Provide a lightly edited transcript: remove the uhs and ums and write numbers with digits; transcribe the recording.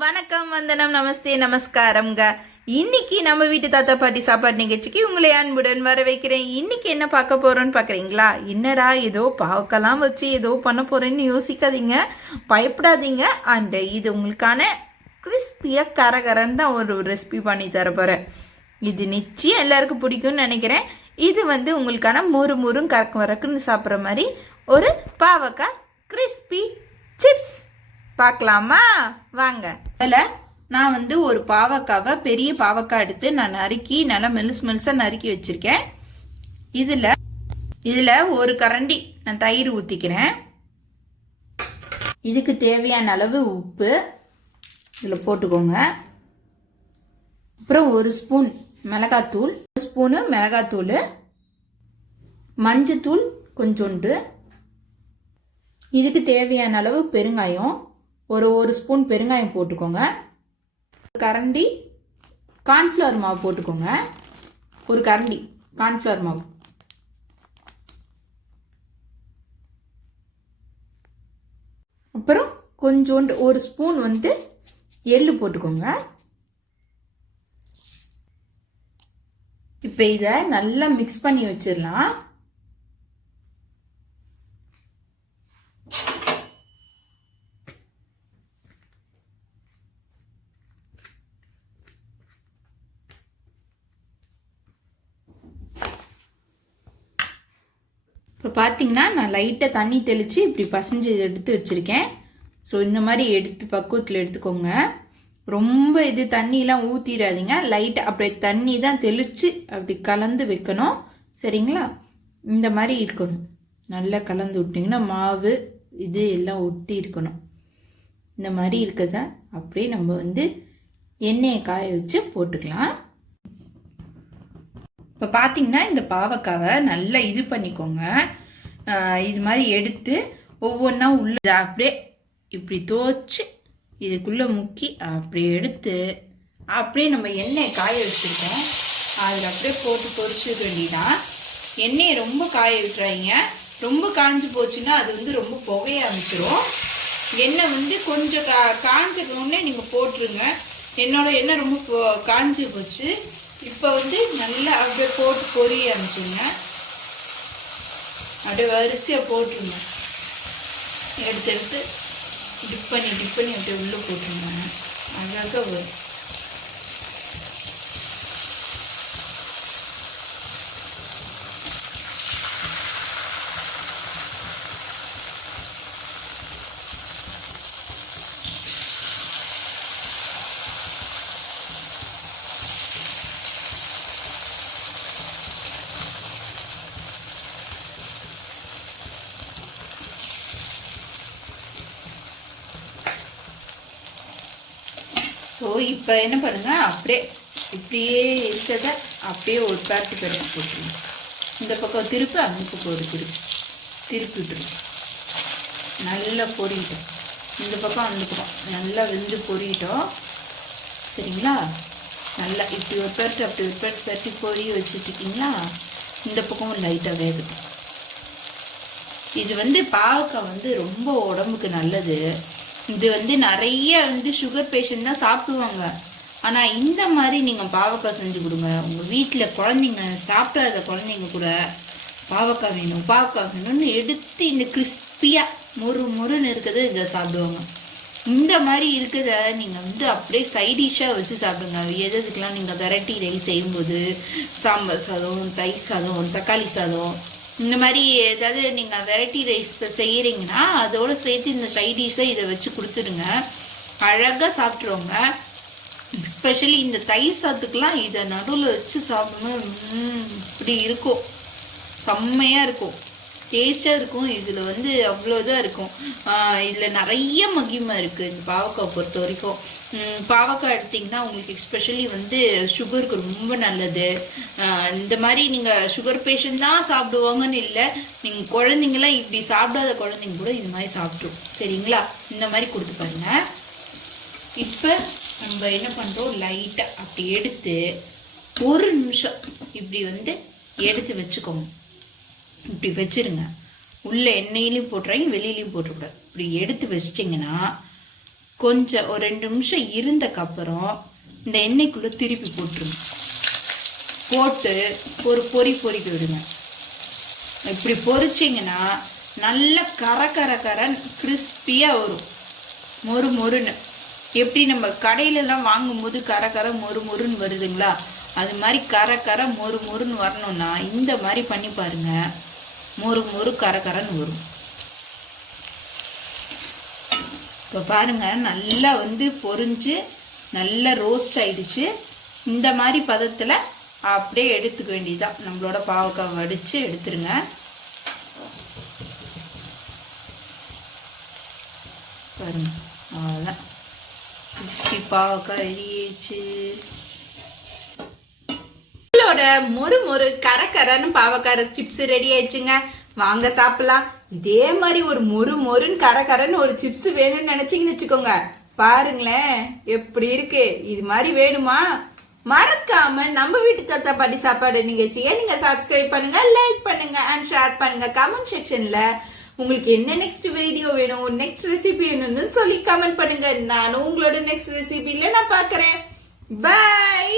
வணக்கம், வந்தனம், நமஸ்தே, நமஸ்காரம்ங்க. இன்னைக்கு நம்ம வீட்டு தாத்தா பாட்டி சாப்பாடு நிகழ்ச்சிக்கு உங்களை அன்புடன் வர வைக்கிறேன். இன்னைக்கு என்ன பார்க்க போறோம்னு பாக்குறீங்களா? என்னடா ஏதோ பாவக்கெல்லாம் வச்சு ஏதோ பண்ண போறேன்னு யோசிக்காதீங்க, பயப்படாதீங்க. அண்ட் இது உங்களுக்கான கிறிஸ்பியா கரகரன்னு தான் ஒரு ரெசிபி பண்ணி தர போறேன். இது நிச்சயம் எல்லாருக்கும் பிடிக்கும்னு நினைக்கிறேன். இது உங்களுக்கான மொறு மொறும் கறக்கு வரக்குன்னு சாப்பிட்ற மாதிரி ஒரு பாவக்காய் கிறிஸ்பி சிப்ஸ் பார்க்கலாமா? வாங்க. அதில் நான் ஒரு பாவக்காவை, பெரிய பாவக்காய் எடுத்து நான் நறுக்கி நல்லா மெலுசா நறுக்கி வச்சிருக்கேன். இதுல ஒரு கரண்டி நான் தயிர் ஊத்திக்கிறேன். இதுக்கு தேவையான அளவு உப்பு இதுல போட்டுக்கோங்க. அப்புறம் ஒரு ஸ்பூன் மிளகாத்தூள், ஒரு ஸ்பூனு மிளகாத்தூள், மஞ்சத்தூள் கொஞ்சோண்டு, இதுக்கு தேவையான அளவு பெருங்காயம், ஒரு ஸ்பூன் பெருங்காயம் போட்டுக்கோங்க. கரண்டி கார்ன்ஃப்ளவர் மாவு போட்டுக்கோங்க. ஒரு கரண்டி கார்ன்ஃப்ளவர் மாவு. அப்புறம் கொஞ்சோண்டு ஒரு ஸ்பூன் எள்ளு போட்டுக்கோங்க. இப்போ இதை நல்லா மிக்ஸ் பண்ணி வச்சிடலாம். இப்போ பார்த்தீங்கன்னா நான் லைட்டாக தண்ணி தெளித்து இப்படி பசைஞ்சு எடுத்து வச்சுருக்கேன். ஸோ இந்த மாதிரி எடுத்து பக்குவத்தில் எடுத்துக்கோங்க. ரொம்ப இது தண்ணியெலாம் ஊற்றிடாதீங்க. லைட்டாக அப்படியே தண்ணி தான் தெளித்து அப்படி கலந்து வைக்கணும். சரிங்களா? இந்த மாதிரி இருக்கணும். நல்லா கலந்து விட்டிங்கன்னா மாவு இது எல்லாம் ஒட்டி இருக்கணும். இந்த மாதிரி இருக்கத அப்படியே நம்ம எண்ணெயை காய வச்சு போட்டுக்கலாம். இப்போ பார்த்தீங்கன்னா இந்த பாவக்காவை நல்லா இது பண்ணிக்கோங்க. இது மாதிரி எடுத்து ஒவ்வொன்றா உள்ள அப்படியே இப்படி தோச்சு இதுக்குள்ளே முக்கி அப்படியே எடுத்து அப்படியே நம்ம எண்ணெயை காய வச்சுருக்கோம். அதில் அப்படியே போட்டு பொரிச்சுக்க வேண்டியதான். எண்ணெயை ரொம்ப காய விட்டுறாங்க. ரொம்ப காஞ்சி போச்சுன்னா அது ரொம்ப புகைய ஆரம்பிச்சிடும். எண்ணெய் கொஞ்சம் காஞ்சக்கணுன்னே நீங்கள் போட்டுருங்க. என்னோட எண்ணெய் ரொம்ப காஞ்சி போச்சு. இப்போ நல்லா அப்படியே போட்டு பொரிய ஆரம்பிச்சுங்க. அப்படியே வரிசையாக போட்டுருங்க. எடுத்து டிப் பண்ணி அப்படியே உள்ளே போட்டுருங்க. அழகாக வரும். ஸோ இப்போ என்ன பண்ணுங்க, அப்படியே இப்படியே இருக்கிறத அப்படியே ஒரு பேட்டு போட்டுருங்க. இந்த பக்கம் திருப்பி அந்த பக்கம் ஒரு திருப்பி விட்டுருங்க. நல்லா பொரியிட்டோம். இந்த பக்கம் அந்த பக்கம் நல்லா வெந்து பொரியிட்டோம். சரிங்களா? நல்லா இப்படி ஒரு பேட்டு அப்படி ஒரு பேட்டு பரட்டி பொரிய வச்சுட்டுருக்கீங்களா? இந்த பக்கமும் லைட்டாக வேகட்டும். இது பாவக்காய் ரொம்ப உடம்புக்கு நல்லது. இது நிறைய சுகர் பேஷண்ட் தான் சாப்பிடுவாங்க. ஆனால் இந்த மாதிரி நீங்கள் பாவக்காய் செஞ்சு கொடுங்க. உங்கள் வீட்டில் குழந்தைங்க சாப்பிடாத குழந்தைங்க கூட பாவக்காய் வேணும்னு எடுத்து இந்த கிறிஸ்பியாக மொறுன்னு இருக்கிறத இதை சாப்பிடுவாங்க. இந்த மாதிரி இருக்கிறத நீங்கள் அப்படியே சைடிஷ்ஷாக வச்சு சாப்பிடுங்க. எதுக்கெல்லாம் நீங்கள் வெரைட்டி ரைஸ் செய்யும்போது சாம்பார் சாதம், தயிர் சாதம், தக்காளி சாதம், இந்த மாதிரி ஏதாவது நீங்கள் வெரைட்டி ரைஸ் செய்கிறீங்கன்னா அதோடு சேர்த்து இந்த சைடிஷை இதை வச்சு கொடுத்துடுங்க. அழகாக சாப்பிட்ருவோங்க. எஸ்பெஷலி இந்த தயிர் சாதத்துக்கெலாம் இதை நடுவில் வச்சு சாப்பிடணும். இப்படி இருக்கும், செம்மையாக இருக்கும், டேஸ்ட்டாக இருக்கும். இதில் அவ்வளோதான் இருக்கும். இதில் நிறைய மகிமை இருக்குது இந்த பாவக்காய் பொறுத்த வரைக்கும். பாவக்காய் எடுத்திங்கன்னா உங்களுக்கு எஸ்பெஷலி சுகருக்கு ரொம்ப நல்லது. இந்த மாதிரி நீங்கள் சுகர் பேஷண்ட் தான் சாப்பிடுவாங்கன்னு இல்லை, நீங்கள் குழந்தைங்களாம் இப்படி சாப்பிடாத குழந்தைங்க கூட இது மாதிரி சாப்பிட்ரும். சரிங்களா? இந்த மாதிரி கொடுத்து பாருங்கள். இப்போ நம்ம என்ன பண்ணுறோம், லைட்டாக அப்படி எடுத்து ஒரு நிமிஷம் இப்படி எடுத்து வச்சுக்கோங்க. இப்படி வச்சுருங்க. உள்ளே எண்ணெயிலையும் போட்டுறாங்க, வெளியிலையும் போட்டுக்கூடாது. இப்படி எடுத்து வச்சிட்டிங்கன்னா கொஞ்சம் ஒரு 2 நிமிஷம் இருந்தக்கப்புறம் இந்த எண்ணெய்க்குள்ளே திருப்பி போட்டுருங்க. போட்டு ஒரு பொறிக்க விடுங்க. இப்படி பொரிச்சிங்கன்னா நல்ல கர கிறிஸ்பியாக வரும், மொறுன்னு. எப்படி நம்ம கடையிலலாம் வாங்கும்போது கர மொறுன்னு வருதுங்களா, அது மாதிரி கர மொறுன்னு வரணும்னா இந்த மாதிரி பண்ணி பாருங்க, மொறு கரன்னு வரும். இப்போ பாருங்க நல்லா பொரிஞ்சு நல்லா ரோஸ்ட் ஆயிடுச்சு. இந்த மாதிரி பதத்தில் அப்படியே எடுத்துக்க வேண்டியதுதான். நம்மளோட பாவக்காய் வடித்து எடுத்துருங்க. பாருங்க, அவ்வளோதான், கிறிஸ்பி பாவக்காய் ரெடியாச்சு. உங்களோட மொறு கரன்னு பாவக்காய் சிப்ஸ் ரெடி ஆயிடுச்சுங்க. வாங்க சாப்பிடலாம். இதே மாதிரி ஒரு மொறுன்னு கரன்னு ஒரு சிப்ஸ் வேணும்னு நினைச்சீங்கன்னு வச்சுக்கோங்க, பாருங்களேன் எப்படி இருக்கு. இது மாதிரி வேணுமா? மறக்காம நம்ம வீட்டு தாத்தா பாட்டி சாப்பாடு நிகழ்ச்சியை நீங்க சப்ஸ்கிரைப் பண்ணுங்க, லைக் பண்ணுங்க அண்ட் ஷேர் பண்ணுங்க. கமெண்ட் செக்ஷன்ல உங்களுக்கு என்ன நெக்ஸ்ட் வீடியோ வேணும், நெக்ஸ்ட் ரெசிபி வேணும்னு சொல்லி கமெண்ட் பண்ணுங்க. நானும் உங்களோட நெக்ஸ்ட் ரெசிபில நான் பாக்குறேன். பை.